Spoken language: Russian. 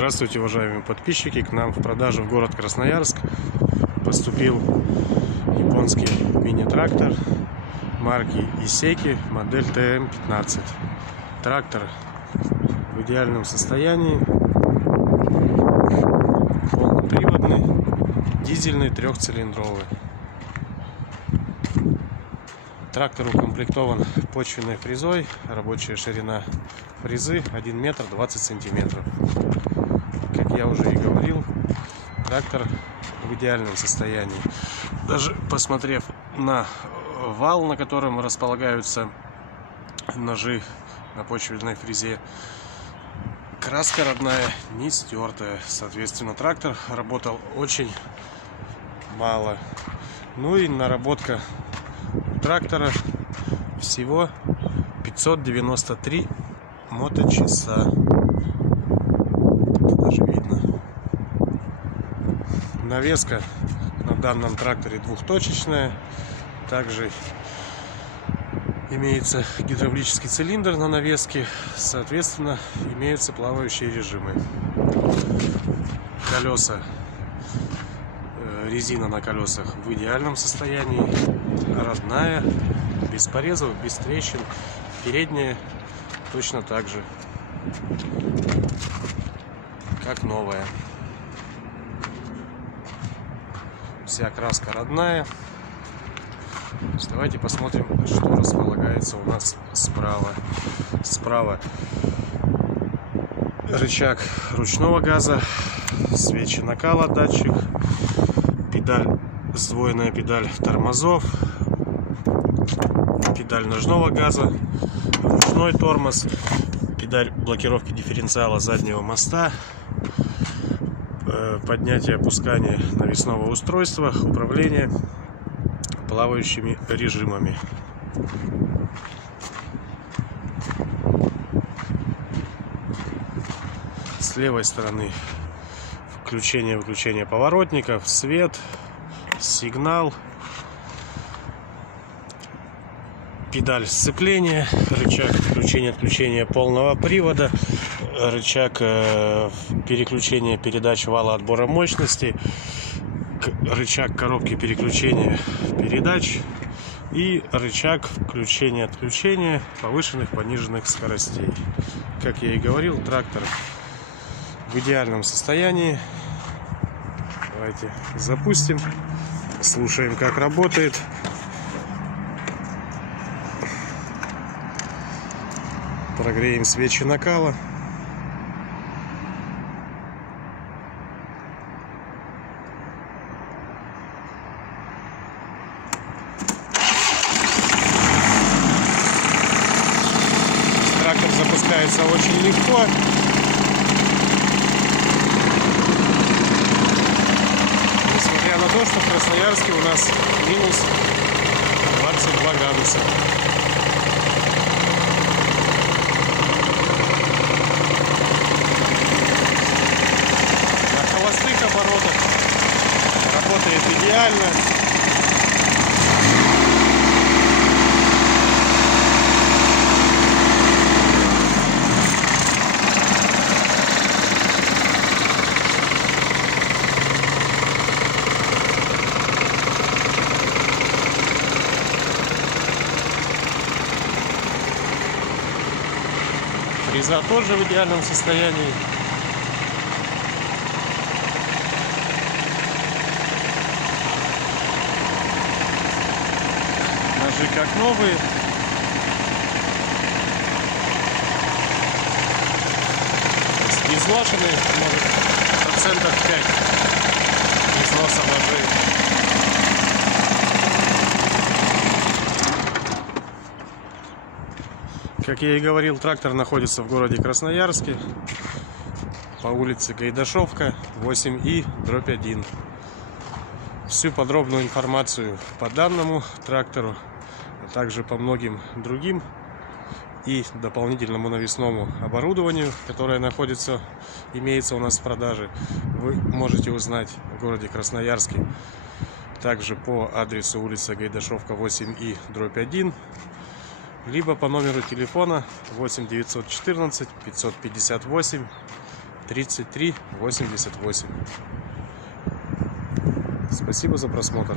Здравствуйте, уважаемые подписчики! К нам в продажу в город Красноярск поступил японский мини-трактор марки Исеки, модель ТМ-15. Трактор в идеальном состоянии, полноприводный, дизельный, трехцилиндровый. Трактор укомплектован почвенной фрезой, рабочая ширина фрезы 1 метр 20 сантиметров. Как я уже и говорил, трактор в идеальном состоянии. Даже посмотрев на вал, на котором располагаются ножи на почвенной фрезе, краска родная, не стертая. Соответственно, трактор работал очень мало. Ну и наработка трактора всего 593 моточаса. Это даже видно. Навеска на данном тракторе двухточечная. Также имеется гидравлический цилиндр на навеске. Соответственно, имеются плавающие режимы. Колеса, резина на колесах в идеальном состоянии, родная, без порезов, без трещин. Передняя точно так же, как новая. Вся краска родная. Давайте посмотрим, что располагается у нас справа рычаг ручного газа, свечи накала, датчик, педаль, сдвоенная педаль тормозов, педаль ножного газа, ручной тормоз, педаль блокировки дифференциала заднего моста, поднятие, опускание навесного устройства, управление плавающими режимами. С левой стороны включение-выключение поворотников, свет, сигнал, педаль сцепления, рычаг включения-отключения полного привода, рычаг переключения передач вала отбора мощности, рычаг коробки переключения передач и рычаг включения-отключения повышенных, пониженных скоростей. Как я и говорил, трактор в идеальном состоянии. Давайте запустим, слушаем, как работает. Прогреем свечи накала. Трактор запускается очень легко. Несмотря на то, что в Красноярске у нас минус 22 градуса. На холостых оборотах работает идеально. Фреза тоже в идеальном состоянии. Ножи как новые. Изношены, может, процентов 5 износа ножей. Как я и говорил, трактор находится в городе Красноярске по улице Гайдашовка, 8И/1. Всю подробную информацию по данному трактору, а также по многим другим и дополнительному навесному оборудованию, которое имеется у нас в продаже, вы можете узнать в городе Красноярске. Также по адресу улица Гайдашовка, 8И/1. Либо по номеру телефона 8 914 558 33 88. Спасибо за просмотр.